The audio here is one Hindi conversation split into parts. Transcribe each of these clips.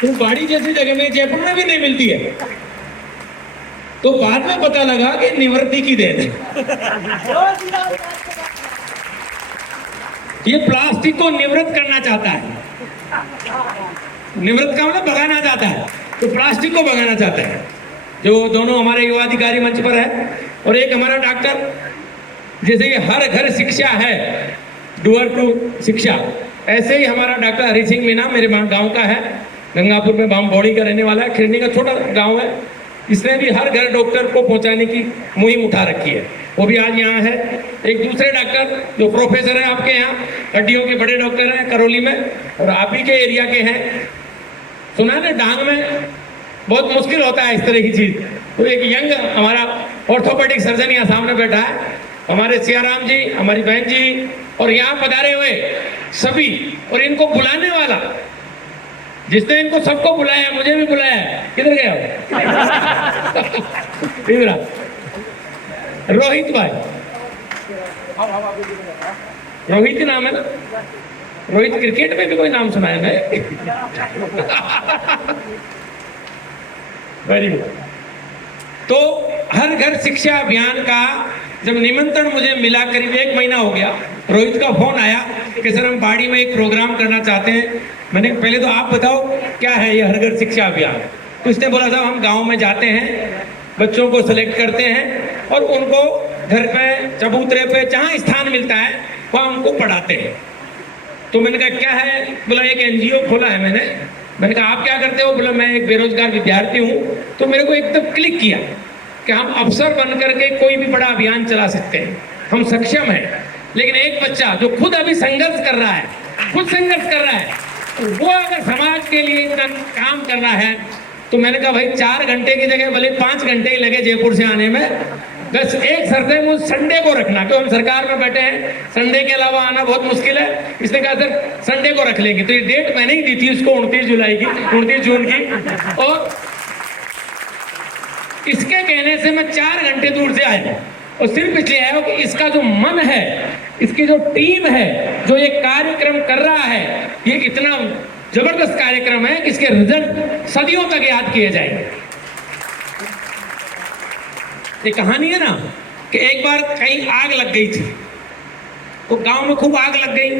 तो पहाड़ी जैसी जगह में जयपुर में भी नहीं मिलती है। तो बाद में पता लगा कि निवृत्ति की देन है। ये प्लास्टिक को निवृत्त करना चाहता है। निवृत्त का मतलब भगाना चाहता है, तो प्लास्टिक को भगाना चाहता है। जो दोनों हमारे युवा अधिकारी मंच पर है, और एक हमारा डॉक्टर, जैसे कि हर घर शिक्षा है, डूअर टू शिक्षा, ऐसे ही हमारा डॉक्टर हरि सिंह मीना मेरे गांव का है, गंगापुर में बामबौड़ी का रहने वाला है, खिरनी का छोटा गांव है। इसने भी हर घर डॉक्टर को पहुंचाने की मुहिम उठा रखी है। वो भी आज यहाँ है। एक दूसरे डॉक्टर जो प्रोफेसर है आपके यहाँ, हड्डियों के बड़े डॉक्टर हैं करौली में, और आप ही के एरिया के हैं। सुना है ना, डांग में बहुत मुश्किल होता है इस तरह की चीज। तो एक यंग हमारा ऑर्थोपेडिक सर्जन यहाँ सामने बैठा है, हमारे सियाराम जी, हमारी बहन जी, और यहाँ पधारे हुए सभी, और इनको बुलाने वाला, जिसने इनको सबको बुलाया, मुझे भी बुलाया, किधर गया रोहित भाई, रोहित नाम है ना, रोहित क्रिकेट में भी कोई नाम सुना है मैं। Very good. तो हर घर शिक्षा अभियान का जब निमंत्रण मुझे मिला, करीब 1 महीना हो गया, रोहित का फोन आया कि सर हम बाड़ी में एक प्रोग्राम करना चाहते हैं। मैंने पहले तो आप बताओ क्या है ये हर घर शिक्षा अभियान। तो उसने बोला साहब हम गांव में जाते हैं, बच्चों को सिलेक्ट करते हैं और उनको घर पे चबूतरे पे जहाँ स्थान मिलता है वहाँ उनको पढ़ाते हैं। तो मैंने कहा क्या है? बोला एक NGO खोला है मैंने कहा आप क्या करते हो? बोला मैं एक बेरोजगार विद्यार्थी हूँ। तो मेरे को एकदम क्लिक किया कि हम अफसर बन करके कोई भी बड़ा अभियान चला सकते हैं, हम सक्षम हैं। लेकिन एक बच्चा जो खुद अभी संघर्ष कर रहा है, वो अगर समाज के लिए इतना काम कर रहा है, तो मैंने कहा भाई 4 घंटे की जगह भले 5 घंटे ही लगे जयपुर से आने में, बस एक शर्त है, मुझे संडे को रखना, क्योंकि हम सरकार में बैठे हैं, संडे के अलावा आना बहुत मुश्किल है। इसने कहा सर संडे को रख लेंगे। तो ये डेट मैंने ही दी थी उसको, 29 जुलाई की, 29 जून की। और इसके कहने से मैं 4 घंटे दूर से आया, और सिर्फ इसलिए आया कि इसका जो मन है, इसकी जो टीम है, जो ये कार्यक्रम कर रहा है, ये इतना जबरदस्त कार्यक्रम है कि इसके रिजल्ट सदियों तक याद किए जाएंगे। ये कहानी है ना कि एक बार कहीं आग लग गई थी, तो गांव में खूब आग लग गई।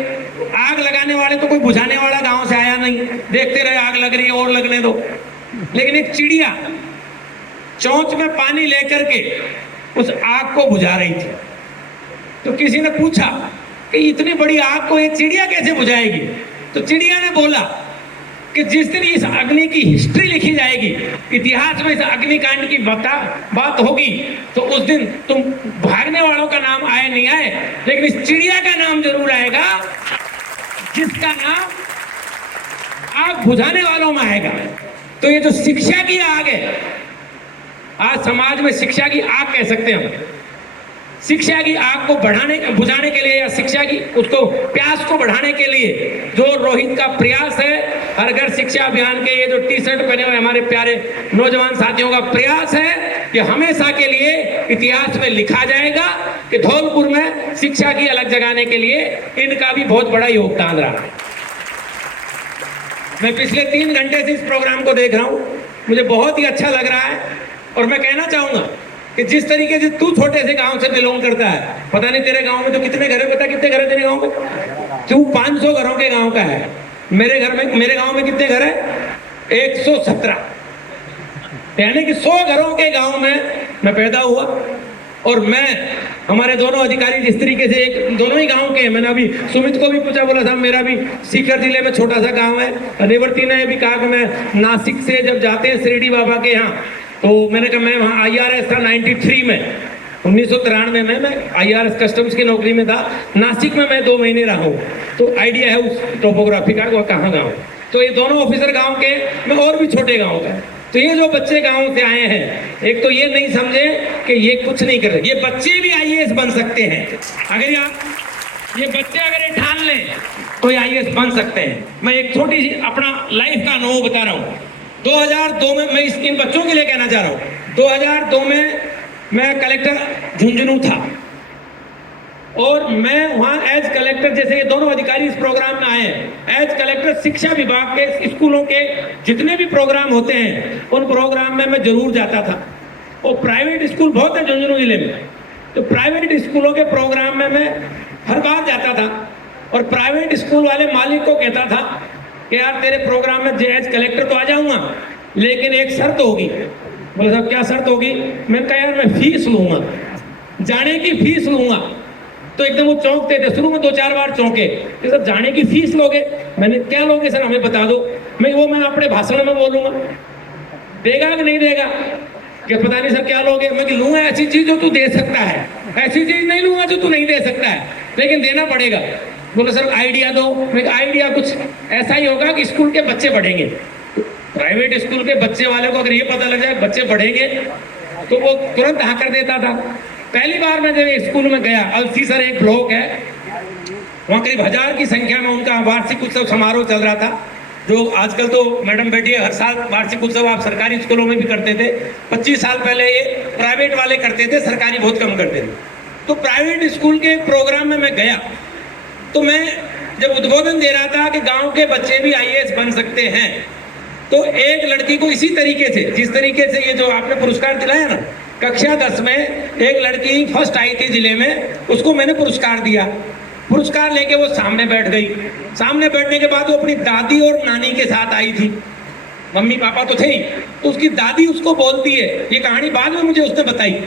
आग लगाने वाले तो कोई बुझाने वाला गांव से आया नहीं, देखते रहे आग लग रही है और लगने दो। लेकिन एक चिड़िया चोंच में पानी लेकर के उस आग को बुझा रही थी। तो किसी ने पूछा कि इतनी बड़ी आग को एक चिड़िया कैसे बुझाएगी? तो चिड़िया ने बोला कि जिस दिन इस अग्नि की हिस्ट्री लिखी जाएगी, इतिहास में इस अग्निकांड की बात होगी, तो उस दिन तुम भागने वालों का नाम आए नहीं आए, लेकिन इस चिड़िया का नाम जरूर आएगा, जिसका नाम आग बुझाने वालों में आएगा। तो ये जो शिक्षा की आग है, आज समाज में शिक्षा की आग कह सकते हैं हम। शिक्षा की आग को बुझाने के लिए, या शिक्षा की उसको प्यास को बढ़ाने के लिए जो रोहित का प्रयास है, हर घर शिक्षा अभियान के ये जो टी-शर्ट पहने हुए हमारे प्यारे नौजवान साथियों का प्रयास है, ये हमेशा के लिए इतिहास में लिखा जाएगा कि धौलपुर में शिक्षा की अलग जगाने के लिए इनका भी बहुत बड़ा योगदान रहा। मैं पिछले 3 घंटे से इस प्रोग्राम को देख रहा हूँ, मुझे बहुत ही अच्छा लग रहा है। और मैं कहना चाहूंगा कि जिस तरीके से तू छोटे से गांव से बिलोंग करता है, पता नहीं तेरे गांव में तो कितने घर है, पता कितने घर है तेरे गांव में? तू 500 घरों के गांव का है। मेरे गांव में कितने घर है? 117, यानी कि 100 घरों के गांव में मैं पैदा हुआ। और मैं, हमारे दोनों अधिकारी जिस तरीके से दोनों ही गांव के हैं, मैंने अभी सुमित को भी पूछा, बोला था मेरा भी सीकर जिले में छोटा सा गांव है। रेवती ने भी कहा कि मैं नासिक से जब जाते हैं शिरडी बाबा के यहाँ, तो मैंने कहा मैं वहाँ IRS था 93 में, 1993 में मैं IRS कस्टम्स की नौकरी में था। नासिक में मैं 2 महीने रहा हूँ, तो आइडिया है उस टोपोग्राफी का वो कहाँ गाँव। तो ये दोनों ऑफिसर गांव के, मैं और भी छोटे गांव का। तो ये जो बच्चे गांव से आए हैं, एक तो ये नहीं समझे कि ये कुछ नहीं कर रहे, ये बच्चे भी IAS बन सकते हैं। अगर ये बच्चे अगर ये ठान लें तो ये IAS बन सकते हैं। मैं एक छोटी सी अपना लाइफ का अनुभव बता रहा हूँ। 2002 में, मैं इन बच्चों के लिए कहना चाह रहा हूँ, 2002 में मैं कलेक्टर झुंझुनू था। और मैं वहाँ एज कलेक्टर, जैसे ये दोनों अधिकारी इस प्रोग्राम में आए हैं, एज कलेक्टर शिक्षा विभाग के स्कूलों के जितने भी प्रोग्राम होते हैं उन प्रोग्राम में मैं जरूर जाता था। और प्राइवेट स्कूल बहुत है झुंझुनू जिले में, तो प्राइवेट स्कूलों के प्रोग्राम में मैं हर बार जाता था और प्राइवेट स्कूल वाले मालिक को कहता था कि यार तेरे प्रोग्राम में एज कलेक्टर तो आ जाऊंगा, लेकिन एक शर्त होगी। बोले साहब क्या शर्त होगी? मैंने कहा यार मैं फीस लूंगा, जाने की फीस लूंगा। तो एकदम वो चौंकते थे, शुरू में 2-4 बार चौंके कि सर जाने की फीस लोगे? मैंने क्या लोगे सर हमें बता दो। मैं अपने भाषण में बोलूंगा, देगा कि नहीं देगा? कि पता नहीं सर क्या लोगे। मैं लूंगा ऐसी चीज जो तू दे सकता है, ऐसी चीज नहीं लूंगा जो तू नहीं दे सकता है, लेकिन देना पड़ेगा। बोले सर आइडिया दो। मैं आइडिया कुछ ऐसा ही होगा कि स्कूल के बच्चे बढ़ेंगे। प्राइवेट स्कूल के बच्चे वाले को अगर ये पता लग जाए बच्चे बढ़ेंगे तो वो तुरंत हाँ कर देता था। पहली बार मैं जब स्कूल में गया, अल्सीसर एक ब्लॉक है, वहाँ करीब 1000 की संख्या में उनका वार्षिक उत्सव समारोह चल रहा था। जो आजकल तो मैडम बैठी है, हर साल वार्षिक उत्सव आप सरकारी स्कूलों में भी करते थे। 25 साल पहले ये प्राइवेट वाले करते थे, सरकारी बहुत कम करते थे। तो प्राइवेट स्कूल के प्रोग्राम में मैं गया, तो मैं जब उद्बोधन दे रहा था कि गांव के बच्चे भी आईएएस बन सकते हैं, तो एक लड़की को इसी तरीके से, जिस तरीके से ये जो आपने पुरस्कार दिलाया ना, कक्षा 10 में एक लड़की फर्स्ट आई थी जिले में, उसको मैंने पुरस्कार दिया। पुरस्कार लेके वो सामने बैठ गई। सामने बैठने के बाद वो अपनी दादी और नानी के साथ आई थी, मम्मी पापा तो थे ही। तो उसकी दादी उसको बोलती है, ये कहानी बाद में मुझे उसने बताई,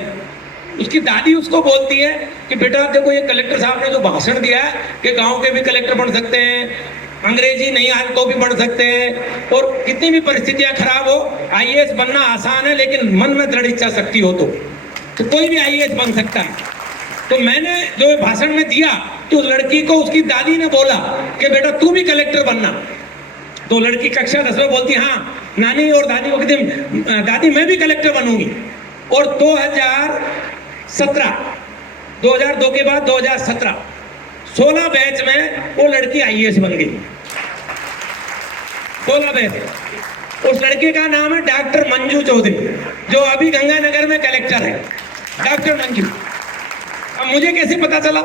उसकी दादी उसको बोलती है कि बेटा देखो ये कलेक्टर साहब ने जो भाषण दिया है कि गांव के भी कलेक्टर बन सकते हैं, अंग्रेजी नहीं आए तो भी बढ़ सकते हैं, और कितनी भी परिस्थितियां खराब हो आईएएस बनना आसान है, लेकिन मन में दृढ़ इच्छा शक्ति हो तो कोई भी आईएएस बन सकता है। तो मैंने जो भाषण में दिया तो उस लड़की को उसकी दादी ने बोला कि बेटा तू भी कलेक्टर बनना। तो लड़की कक्षा 10 में बोलती हाँ नानी और दादी को कहती दादी मैं भी कलेक्टर बनूंगी। और 2002 के बाद 2017 16 बैच में वो लड़की आईएएस बन गई। 16 बैच। उस लड़के का नाम है डॉक्टर मंजू चौधरी, जो अभी गंगानगर में कलेक्टर है, डॉक्टर मंजू। अब मुझे कैसे पता चला?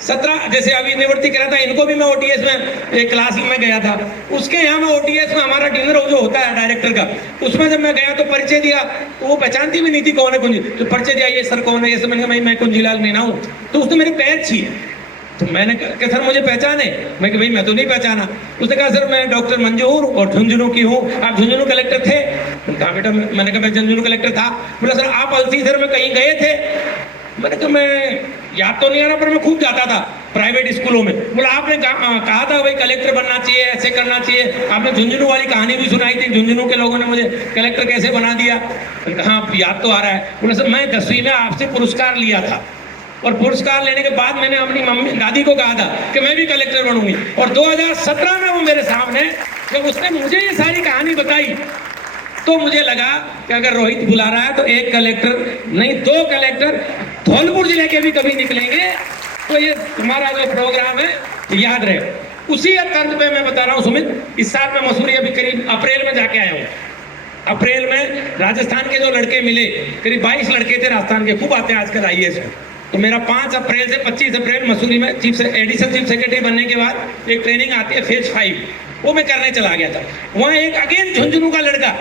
17 जैसे अभी निवृत्ति करा था, इनको भी मैं ओटीएस में एक क्लास में गया था, उसके यहाँ मैं ओटीएस में हमारा डिनर जो होता है डायरेक्टर का, उसमें जब मैं गया तो परिचय दिया तो वो पहचानती भी नहीं थी कौन है कुंजी। तो परिचय दिया ये सर कौन है, ये सर। मैंने कहा मैं कुंजीलाल मीणा हूँ। तो उसने मेरे पैर छीए, तो मैंने कहा सर मुझे पहचाने? मैं कि भाई मैं तो नहीं पहचाना। उसने कहा सर मैं डॉक्टर मंजू हूँ और झुंझुनू की हूँ, आप झुंझुनू कलेक्टर थे? कहा बेटा मैंने कहा मैं झुंझुनू कलेक्टर था। बोला सर आप अल्सीसर में कहीं गए थे? मैंने कहा मैं याद तो नहीं आ रहा पर मैं खूब जाता था प्राइवेट स्कूलों में। बोला आपने कहा था भाई कलेक्टर बनना चाहिए, ऐसे करना चाहिए, आपने झुंझुनू वाली कहानी भी सुनाई थी, झुंझुनू के लोगों ने मुझे कलेक्टर कैसे बना दिया। हाँ याद तो आ रहा है। बोला सर मैं 10वीं में आपसे पुरस्कार लिया था, और पुरस्कार लेने के बाद मैंने अपनी मम्मी दादी को कहा था कि मैं भी कलेक्टर बनूंगी। और 2017 में वो मेरे सामने, जब उसने मुझे ये सारी कहानी बताई तो मुझे लगा कि अगर रोहित बुला रहा है तो एक कलेक्टर नहीं 2 कलेक्टर धौलपुर जिले के भी कभी निकलेंगे। तो ये तुम्हारा जो प्रोग्राम है याद रहे। उसी तर्ज पे मैं बता रहा हूँ सुमित, इस साल मैं मसूरी अभी करीब अप्रैल में जाके आया हूँ। अप्रैल में राजस्थान के जो लड़के मिले, करीब 22 लड़के थे राजस्थान के, खूब आते हैं आजकल आईएएस में। तो मेरा 5 अप्रैल से 25 अप्रैल मसूरी में एडिशनल चीफ सेक्रेटरी बनने के बाद एक ट्रेनिंग आती है फेज 5, वो मैं करने चला गया था। वहाँ एक अगेन झुंझुनू का लड़का,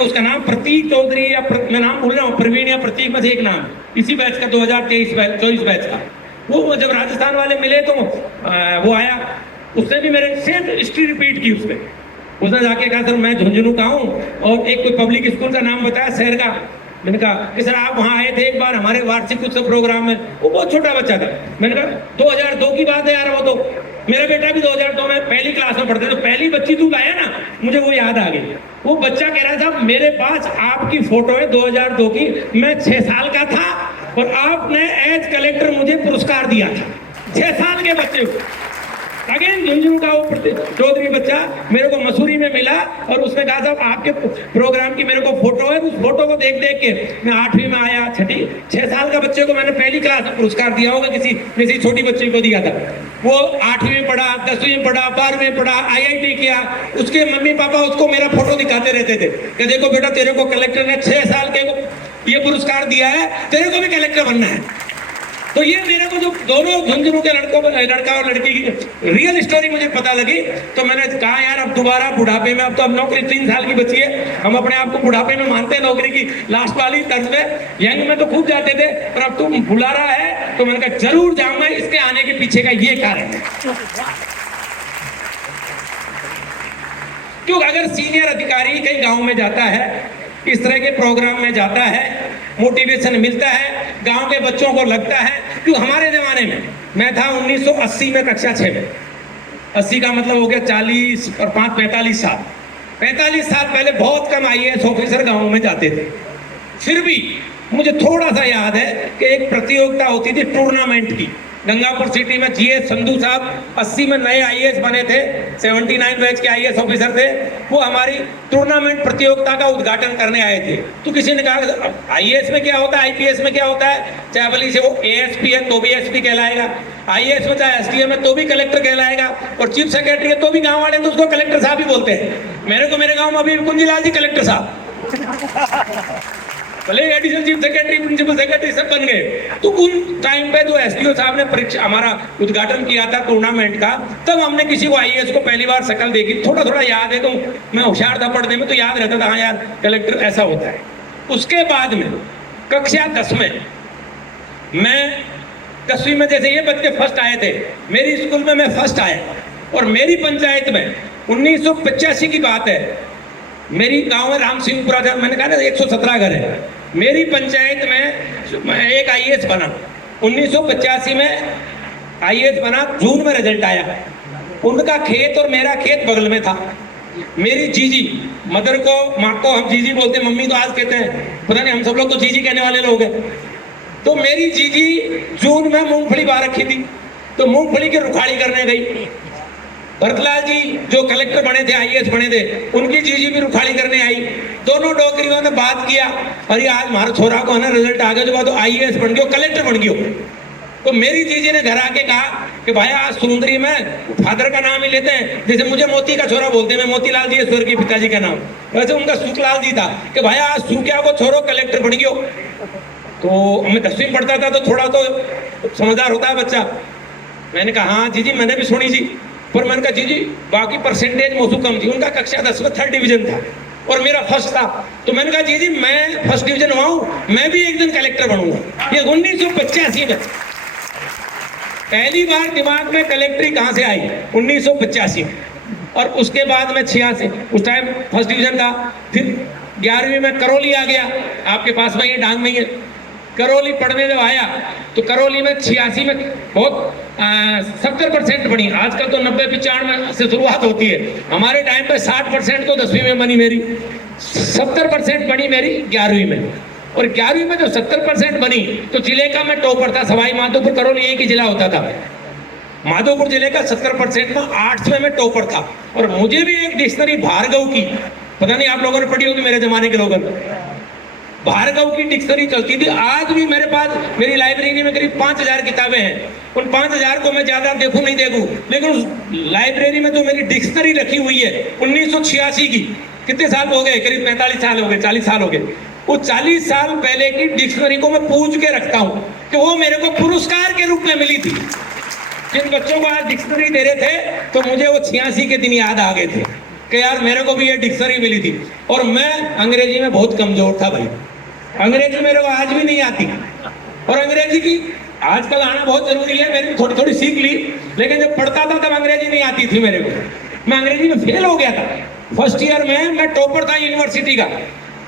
उसका नाम प्रतीक चौधरी या मैं नाम भूल रहा हूँ, प्रवीण या प्रतीक में से एक नाम, इसी बैच का 2023-24 बैच का। वो जब राजस्थान वाले मिले तो वो आया, उसने भी मेरे सेम हिस्ट्री रिपीट की। उसने जाके कहा सर मैं झुंझुनू का हूँ, और एक कोई पब्लिक स्कूल का नाम बताया शहर का। मैंने कहा कि सर आप वहाँ आए थे एक बार हमारे वार्षिक उत्सव प्रोग्राम में। वो बहुत छोटा बच्चा था। मैंने कहा 2002 की बात है यार, वो तो मेरा बेटा भी 2002 में पहली क्लास में पढ़ते, तो पहली बच्ची तू लाया ना, मुझे वो याद आ गई। वो बच्चा कह रहा था मेरे पास आपकी फोटो है 2002 की, मैं 6 साल का था और आपने एज कलेक्टर मुझे पुरस्कार दिया था। 6 साल के बच्चे को अगेन झुंझुनू का वो चौधरी बच्चा मेरे को मसूरी में मिला, और उसने कहा साहब आपके प्रोग्राम की मेरे को फोटो है। उस फोटो को देख देख के मैं 8वीं में आया, 6 साल का बच्चे को मैंने पहली क्लास में पुरस्कार दिया होगा, किसी छोटी बच्ची को दिया था। वो 8वीं में पढ़ा, 10वीं में पढ़ा, 12वीं में पढ़ा, IIT किया। उसके मम्मी पापा उसको मेरा फोटो दिखाते रहते थे कि देखो बेटा तेरे को कलेक्टर ने 6 साल के को ये पुरस्कार दिया है, तेरे को भी कलेक्टर बनना है। तो ये मेरे को जो दोनों झुंझुनू के लड़का और लड़की की रियल स्टोरी मुझे पता लगी, तो मैंने कहा यार अब दोबारा बुढ़ापे में, अब तो अब नौकरी 3 साल की बची है, हम अपने आप को बुढ़ापे में मानते हैं नौकरी की लास्ट वाली तर्ज पे, यंग में तो खूब जाते थे, पर अब तुम बुला रहा है तो मैंने कहा जरूर जाऊंगा। इसके आने के पीछे का ये कारण है, क्योंकि अगर सीनियर अधिकारी कहीं गांव में जाता है, इस तरह के प्रोग्राम में जाता है, मोटिवेशन मिलता है, गांव के बच्चों को लगता है। क्यों हमारे जमाने में, मैं था 1980 में कक्षा 6 में, 80 का मतलब हो गया 40 और 5 45 साल, 45 साल पहले बहुत कम IAS ऑफिसर गांव में जाते थे। फिर भी मुझे थोड़ा सा याद है कि एक प्रतियोगिता होती थी टूर्नामेंट की, गंगापुर सिटी में GS संधू साहब 80 में नए IAS बने थे, 79 बैच के IAS ऑफिसर थे, वो हमारी टूर्नामेंट प्रतियोगिता का उद्घाटन करने आए थे। तो किसी ने कहा IAS में क्या होता है, IPS में क्या होता है, चाहे भली से वो ASP है तो भी SP कहलाएगा, IAS में चाहे SDM है तो भी कलेक्टर कहलाएगा, और चीफ सेक्रेटरी है तो भी गाँव वाले तो उसको कलेक्टर साहब ही बोलते हैं। मेरे को मेरे गाँव में अभी कुंजीलाल जी कलेक्टर साहब, भले additional chief secretary, principal secretary सब बन गए। तो उन टाइम पे जो SDO साहब ने परीक्षा हमारा उद्घाटन किया था टूर्नामेंट का, तब हमने किसी को IAS को पहली बार शक्ल देखी, थोड़ा थोड़ा याद है, तो मैं होशियार था पढ़ने में, तो याद रहता था हाँ यार कलेक्टर ऐसा होता है। उसके बाद में कक्षा 10 में, मैं 10वीं में जैसे ये बच्चे फर्स्ट आए थे, मेरी स्कूल में मैं फर्स्ट आया, और मेरी पंचायत में 1985 की बात है, मेरी गांव में राम सिंहपुरा था, मैंने कहा ना 117 घर है, मेरी पंचायत में एक IAS बना, 1985 में IAS बना, जून में रिजल्ट आया। उनका खेत और मेरा खेत बगल में था। मेरी जीजी, मदर को, माँ को हम जीजी बोलते हैं, मम्मी तो आज कहते हैं, पता नहीं हम सब लोग तो जीजी कहने वाले लोग हैं। तो मेरी जीजी जून में मूंगफली बा रखी थी, तो मूंगफली की रुखाड़ी करने गई। भरतलाल जी जो कलेक्टर बने थे, IAS बने थे, उनकी जीजी भी रुखाड़ी करने आई। दोनों डोकरियों ने बात किया, अरे आज हमारे छोरा को है ना रिजल्ट आ गया, जो बात तो IAS बन गयो, कलेक्टर बन गयो। तो मेरी जीजी ने घर आके कहा कि भाई आज सुंदरी में फादर का नाम ही लेते हैं, जैसे मुझे मोती का छोरा बोलते हैं, मैं मोतीलाल जी स्वर्गीय के पिताजी का नाम, वैसे उनका सुखलाल जी था कि भाई आज सुखिया को छोरो कलेक्टर बन गयो। तो मैं 10वीं में पढ़ता था, तो थोड़ा तो समझदार होता है बच्चा। मैंने कहा हाँ जीजी मैंने भी सुनी जी, पर मैंने कहा जीजी बाकी परसेंटेज मौसू कम थी, उनका कक्षा 10 में 3rd डिवीजन था और मेरा फर्स्ट था। तो मैंने कहा जीजी मैं फर्स्ट डिवीजन हुआ हूँ, मैं भी एक दिन कलेक्टर बनूंगा। ये 1985 में पहली बार दिमाग में कलेक्टरी कहाँ से आई, 1985 में। और उसके बाद में 86, उस टाइम फर्स्ट डिवीजन था। फिर 11वीं में करौली आ गया, आपके पास में ये डांग में है। करौली पढ़ने जब आया तो करौली में 86 में बहुत 70% बनी। आजकल तो 90-95 से शुरुआत होती है, हमारे टाइम पे 60% तो 10वीं में बनी मेरी, 70% बनी मेरी 11वीं में। और 11वीं में जो 70% बनी तो जिले का मैं टॉपर था। सवाई माधोपुर करौली एक ही जिला होता था, माधोपुर जिले का 70% में 8 में मैं टॉपर था। और मुझे भी एक डिक्शनरी भार्गव की, पता नहीं आप लोगों ने पढ़ी होगी, मेरे जमाने के लोगों ने भार्गव की डिक्शनरी चलती थी। आज भी मेरे पास मेरी लाइब्रेरी में करीब 5000 किताबें हैं। उन 5000 को मैं ज्यादा देखूं नहीं देखूं, लेकिन उस लाइब्रेरी में जो मेरी डिक्शनरी रखी हुई है 1986 की, कितने साल हो गए, करीब 45 साल हो गए, 40 साल हो गए। वो 40 साल पहले की डिक्शनरी को मैं पूज के रखता हूँ कि वो मेरे को पुरस्कार के रूप में मिली थी। जिन बच्चों को आज डिक्शनरी दे रहे थे तो मुझे वो 86 के दिन याद आ गए थे कि यार मेरे को भी ये डिक्शनरी मिली थी। और मैं अंग्रेजी में बहुत कमजोर था भाई, अंग्रेजी मेरे को आज भी नहीं आती, और अंग्रेजी की आजकल आना बहुत जरूरी है, मैंने थोड़ी थोड़ी सीख ली, लेकिन जब पढ़ता था तब अंग्रेजी नहीं आती थी मेरे को। मैं अंग्रेजी में फेल हो गया था। फर्स्ट ईयर में मैं टॉपर था यूनिवर्सिटी का,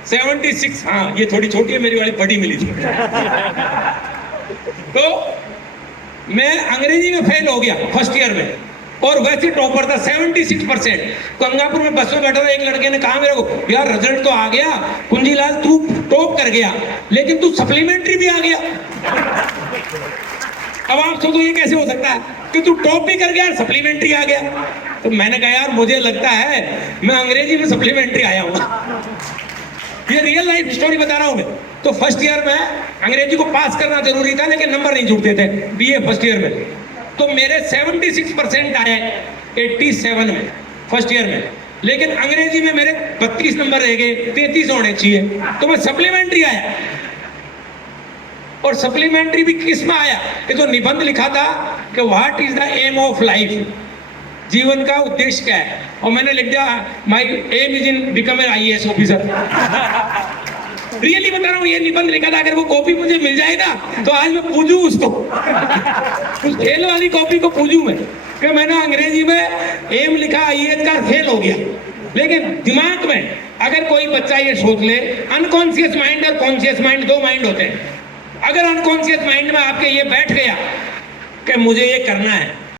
76, हाँ ये थोड़ी छोटी है, मेरी वाली बड़ी मिली थी। तो मैं अंग्रेजी में फेल हो गया फर्स्ट ईयर में, और वैसे टॉपर था 76%। गंगापुर में बस में बैठा था, एक लड़के ने कहा मेरे को यार रिजल्ट तो आ गया कुंजीलाल, तू टॉप कर गया, लेकिन तू सप्लीमेंट्री भी आ गया। अब आप सोचो ये कैसे हो सकता है कि तू टॉप भी कर गया और सप्लीमेंट्री आ गया। तो मैंने कहा यार मुझे लगता है मैं अंग्रेजी में सप्लीमेंट्री आया हूँ। ये रियल लाइफ स्टोरी बता रहा हूँ मैं। तो फर्स्ट ईयर में अंग्रेजी को पास करना जरूरी था, लेकिन नंबर नहीं जुड़ते थे BA फर्स्ट ईयर में। तो मेरे 76% आए 87 में फर्स्ट ईयर में, लेकिन अंग्रेजी में मेरे 32 नंबर रह गए, 33 होने चाहिए, तो मैं सप्लीमेंट्री आया। और सप्लीमेंट्री भी किस में आया कि जो निबंध लिखा था कि what is the aim of life, जीवन का उद्देश्य क्या है, और मैंने लिख दिया my aim is in become an IAS officer. Really बता रहा हूँ, ये निबंध लिखा था, अगर वो कॉपी मुझे मिल जाए ना तो आज मैं पूजूं उसको, उस फेल वाली कॉपी को पूजूं मैं कि मैंने अंग्रेजी में एम लिखा IAS का, फेल हो गया। लेकिन दिमाग में अगर कोई बच्चा ये सोच ले, अनकॉन्शियस माइंड और कॉन्शियस माइंड दो माइंड होते हैं, अगर अनकॉन्शियस माइंड में आपके ये बैठ गया कि मुझे ये करना है